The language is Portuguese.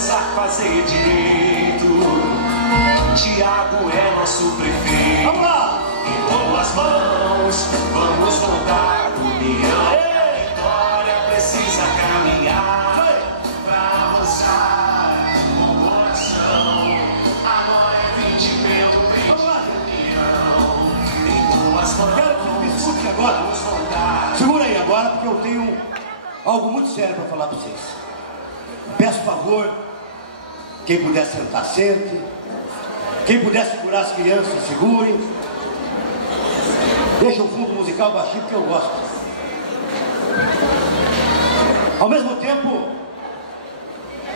avançar, fazer direito. Tiago é nosso prefeito. Vamos lá! Em boas mãos, vamos voltar. União, a vitória precisa caminhar pra avançar com coração. Agora é sentimento, união. Em boas mãos, Quero que me escute agora. vamos voltar. Segura aí agora, porque eu tenho algo muito sério para falar para vocês. Peço favor, quem puder sentar, sente. Quem puder segurar as crianças, segure. Deixa o fundo musical baixinho, porque eu gosto. Ao mesmo tempo,